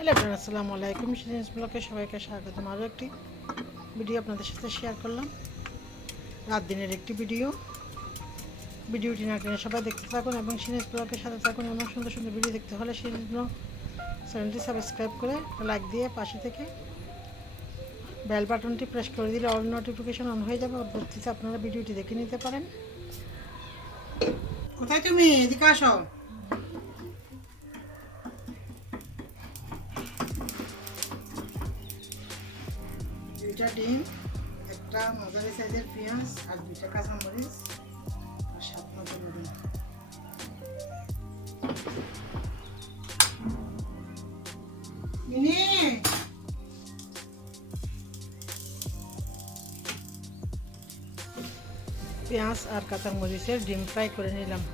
Hello everyone, আসসালামু আলাইকুম। শিরিনস ব্লগে সবাইকে স্বাগতম। আরও একটি ভিডিও আপনাদের সাথে শেয়ার করলাম, রাত দিনের একটি ভিডিওটি না টেনে সবাই দেখতে থাকুন এবং শিরিনস ব্লগের সাথে থাকুন। এমন সুন্দর সুন্দর ভিডিও দেখতে হলে শিরিনস ব্লগ চ্যানেলটি সাবস্ক্রাইব করে লাইক দিয়ে পাশে থেকে বেল বাটনটি প্রেস করে দিলে অল নোটিফিকেশন অন হয়ে যাবে। পরবর্তীতে আপনারা ভিডিওটি দেখে নিতে পারেন। কোথায় তুমি? এদিকে আসো। দুইটা ডিম, একটা মাঝারি সাইজের পেঁয়াজ আর দুইটা কাঁচামরিচ আর স্বাদ মতো নুন। পেঁয়াজ আর কাঁচামরিচের ডিম ফ্রাই করে নিলাম।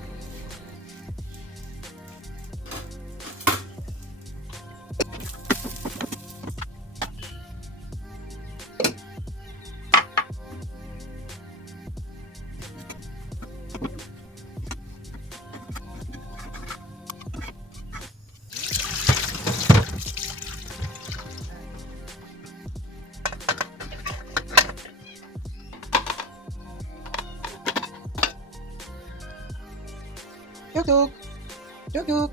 Tuk tuk, tuk tuk.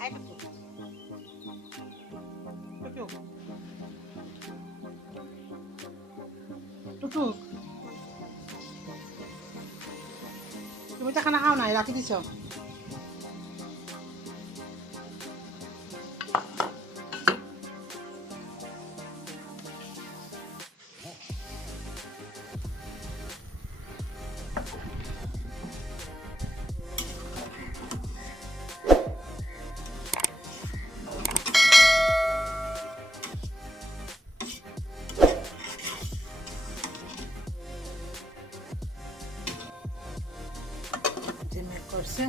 Ay, tuk tuk. Tuk tuk. Tuk tuk. তুমি তো খানা খাও নাই, রাখি দিছ। করছে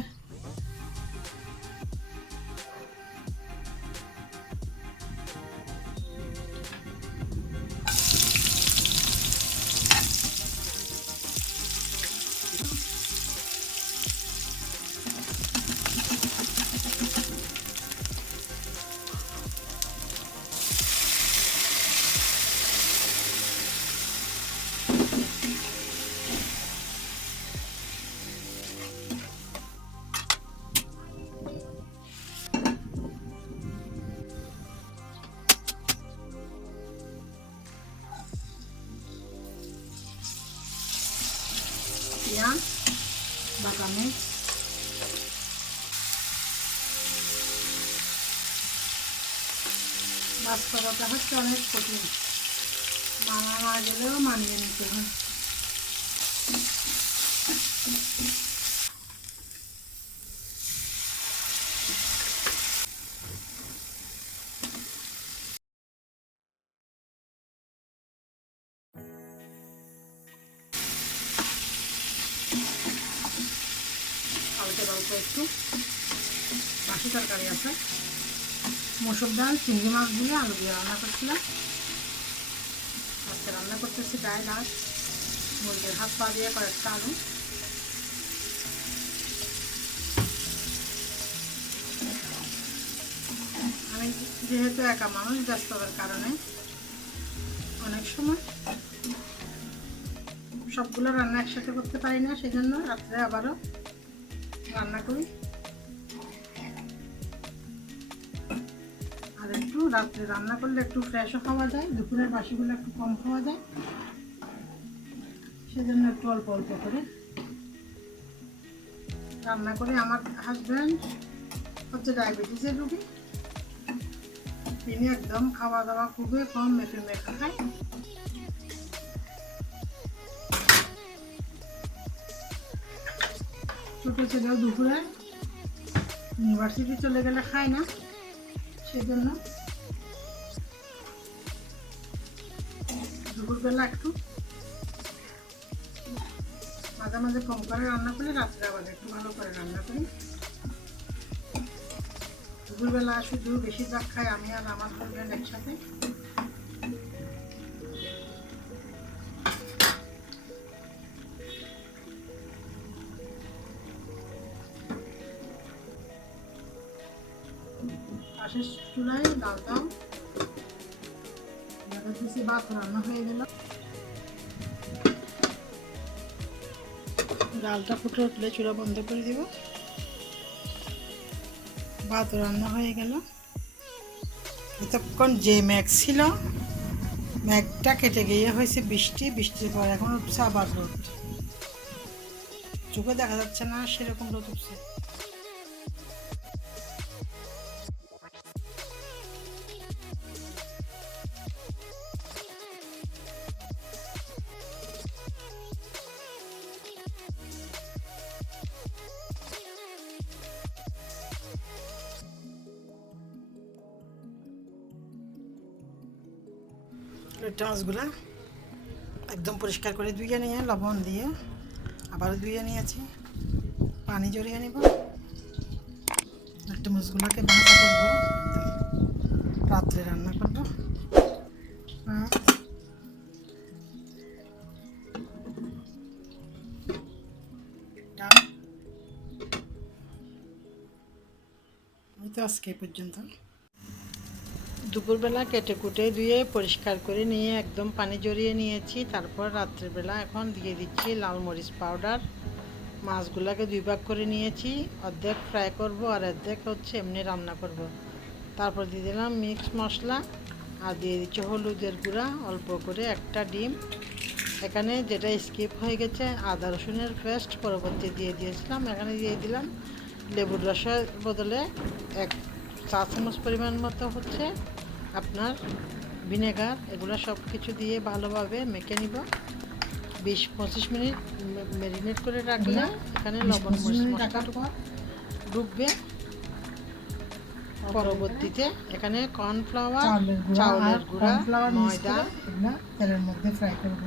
পেঁয়াজ, বাদামে মাছ করাটা হচ্ছে অনেক কঠিন, মানা না গেলেও মানিয়ে নিতে হয়। অল্প একটু বাসি তরকারি আছে, মসুর ডাল, চিংড়ি মাছ দিয়ে আলু দিয়ে রান্না করছিলাম। আজকে রান্না করতেছি ডাল আর মুরগির হাত পা দিয়ে কয়েকটা আলু। আমি যেহেতু একা মানুষ, ব্যস্ততার কারণে অনেক সময় সবগুলো রান্না একসাথে করতে পারি না, সেজন্য রাত্রে আবারও রান্না করি। আর একটু রাত্রে রান্না করলে একটু ফ্রেশও খাওয়া যায়, দুপুরের বাসিগুলো একটু কম খাওয়া যায়, সেজন্য একটু অল্প অল্প করে রান্না করে। আমার হাজব্যান্ড হচ্ছে ডায়াবেটিসের রোগী, তিনি একদম খাওয়া দাওয়া খুবই কম, মেখে মেখে খায়। ছোট ছেলেও দুপুরে ইউনিভার্সিটি চলে গেলে খায় না, সেজন্য দুপুরবেলা একটু মাঝে মাঝে কম করে রান্না করি, রাত্রে আবার একটু ভালো করে রান্না করি। দুপুরবেলা শুধু বেশিরভাগ খাই আমি আর আমার হাজব্যান্ড একসাথে। পাশের চুলায় ডালটাও দিয়েছি, ভাত রান্না হয়ে গেল। ডালটা ফুটে উঠলে চুলা বন্ধ করে দিব। ভাত রান্না হয়ে গেল। এতক্ষণ যে মেঘ ছিল, মেঘটা কেটে গিয়ে হয়েছে বৃষ্টি, বৃষ্টির পর এখন উঠছে আবার রোদ। চোখে দেখা যাচ্ছে না সেরকম রোদ উঠছে। লইট্টা মাছগুলা একদম পরিষ্কার করে ধুয়ে নিয়ে লবণ দিয়ে আবারও ধুয়ে নিয়েছি, পানি জড়িয়ে নিব। লইট্টা মাছগুলোকে ভাজা করবো, রাত্রে রান্না করবো। আমি তো আজকে পর্যন্ত দুপুরবেলা কেটে কুটে ধুয়ে পরিষ্কার করে নিয়ে একদম পানি জড়িয়ে নিয়েছি। তারপর রাত্রেবেলা এখন দিয়ে দিচ্ছি লাল মরিচ পাউডার। মাছগুলোকে 2 ভাগ করে নিয়েছি, অর্ধেক ফ্রাই করব আর অর্ধেক হচ্ছে এমনি রান্না করব। তারপর দিয়ে দিলাম মিক্স মশলা আর দিয়ে দিচ্ছি হলুদের গুঁড়া অল্প করে, একটা ডিম। এখানে যেটা স্কিপ হয়ে গেছে আদা রসুনের পেস্ট পরবর্তী দিয়ে দিয়েছিলাম। এখানে দিয়ে দিলাম লেবুর রসের বদলে 1 চা চামচ পরিমাণ মতো হচ্ছে আপনার ভিনেগার। এগুলো সব কিছু দিয়ে ভালোভাবে মেখে নিব। 20-25 মিনিট ম্যারিনেট করে রাখলে এখানে লবণ মরিচ মশলাটুকু ডুববে। পরবর্তীতে এখানে কর্নফ্লাওয়ার, চাউলের গুঁড়া, ময়দা তেলের মধ্যে ফ্রাই করব।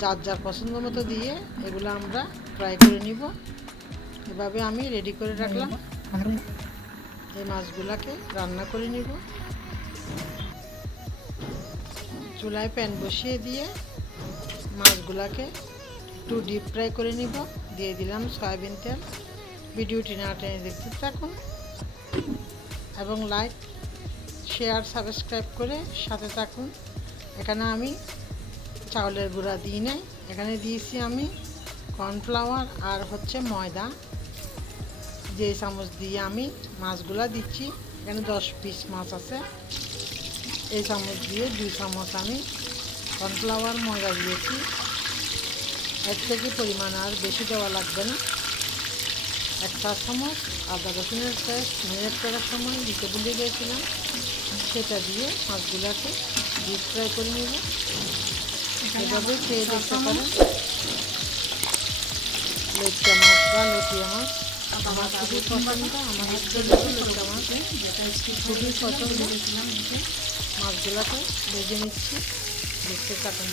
যার যার পছন্দ মতো দিয়ে এগুলো আমরা ফ্রাই করে নিব। এভাবে আমি রেডি করে রাখলাম। এই মাছগুলাকে রান্না করে নিব। চুলায় প্যান বসিয়ে দিয়ে মাছগুলাকে একটু ডিপ ফ্রাই করে নিব। দিয়ে দিলাম সয়াবিন তেল। ভিডিওটি না টেনে দেখতে থাকুন এবং লাইক, শেয়ার, সাবস্ক্রাইব করে সাথে থাকুন। এখানে আমি চাউলের গুঁড়া দিই নাই, এখানে দিয়েছি আমি কর্নফ্লাওয়ার আর হচ্ছে ময়দা। যে চামচ দিয়ে আমি মাছগুলা দিচ্ছি, এখানে 10 পিস মাছ আছে, এই চামচ দিয়ে 2 চামচ আমি কর্নফ্লাওয়ার ময়দা দিয়েছি। এর থেকে পরিমাণ আর বেশি দেওয়া লাগবে না। 1 চা চামচ আদা রসুনের পেস্ট ম্যারিনেট করার সময় দিতে ভুলে গিয়েছিলাম, সেটা দিয়ে মাছগুলোকে ডিপ ফ্রাই করে নেব। এভাবে খেয়ে দেখতে পারেন। লইট্টা মাছ বা লটিয়া মাছ আমার খুবই পছন্দ। আমার লইট্টা মাছ খুবই পছন্দ। মাছগুলোকে ভেজে নিচ্ছি, দেখতে থাকুন।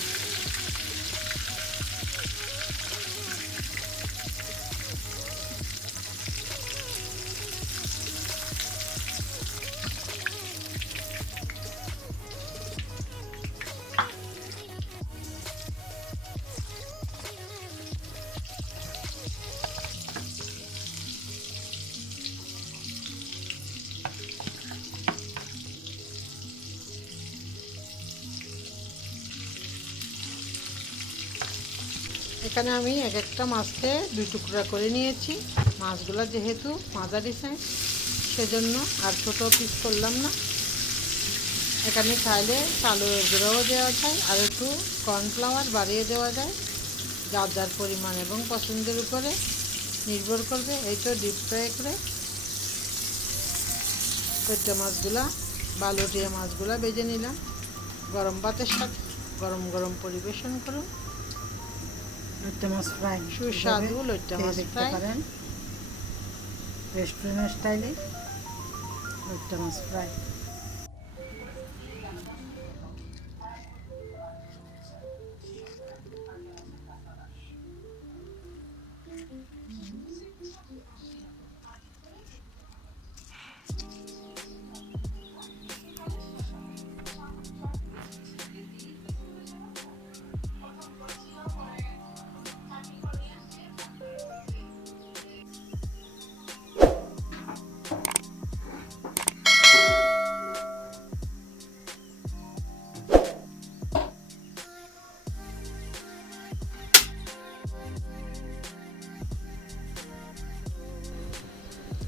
এখানে আমি এক একটা মাছকে 2 টুকরা করে নিয়েছি। মাছগুলো যেহেতু মাঝারি সাইজ সেজন্য আর ছোটো পিস করলাম না। এখানে চাইলে চালের গুঁড়োও দেওয়া যায় আর একটু কর্নফ্লাওয়ার বাড়িয়ে দেওয়া যায়, যার যার পরিমাণ এবং পছন্দের উপরে নির্ভর করবে। এই তো ডিপ ফ্রাই করে লইট্টা মাছগুলা বা লটিয়া মাছগুলা ভেজে নিলাম। গরম ভাতের সাথে গরম গরম পরিবেশন করুন। লইট্টা মাছ ফ্রাই সুস্বাদু লইট্টা মাছ ফ্রাই করেন রেস্টুরেন্ট স্টাইলে। লইট্টা মাছ ফ্রাই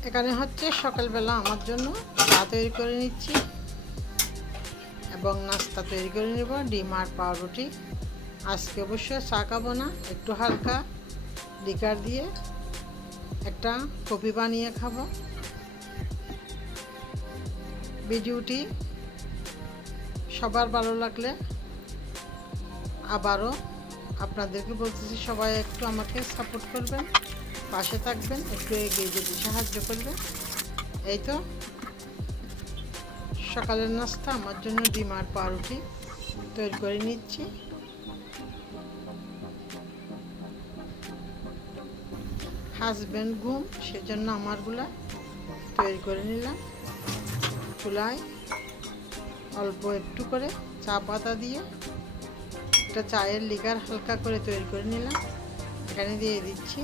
এখানে হচ্ছে সকালবেলা আমার জন্য চা তৈরি করে নিচ্ছি এবং নাস্তা তৈরি করে নেব, ডিম আর পাউরুটি। আজকে অবশ্য চা খাবো না, একটু হালকা লিকার দিয়ে একটা কফি বানিয়ে খাবো। ভিডিওটি সবার ভালো লাগলে আবারও আপনাদেরকে বলতেছি, সবাই একটু আমাকে সাপোর্ট করবেন, পাশে থাকবেন, একটু এগিয়ে যেতে সাহায্য করবেন। এই তো সকালের নাস্তা আমার জন্য ডিম আর পাউরুটি তৈরি করে নিচ্ছি। হাজব্যান্ড ঘুম, সেজন্য আমারগুলা তৈরি করে নিলাম। চুলায় অল্প একটু করে চা পাতা দিয়ে একটা চায়ের লিকার হালকা করে তৈরি করে নিলাম। এখানে দিয়ে দিচ্ছি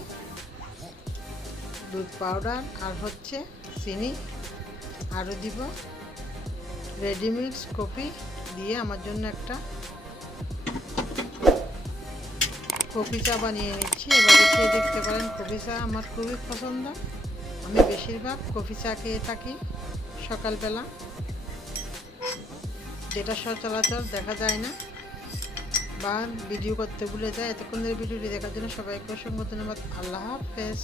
দুধ পাউডার আর হচ্ছে চিনি, আরও দিব রেডিমিক্স কফি দিয়ে আমার জন্য একটা কফি চা বানিয়ে নিচ্ছি। এবারে খেয়ে দেখতে পারেন, কফি চা আমার খুবই পছন্দ। আমি বেশিরভাগ কফি চা খেয়ে থাকি সকালবেলা, যেটা সচরাচর দেখা যায় না বা ভিডিও করতে ভুলে যায়। এতক্ষণ ধরে ভিডিওটি দেখার জন্য সবাইকে অসংখ্য ধন্যবাদ। আল্লাহ হাফেজ।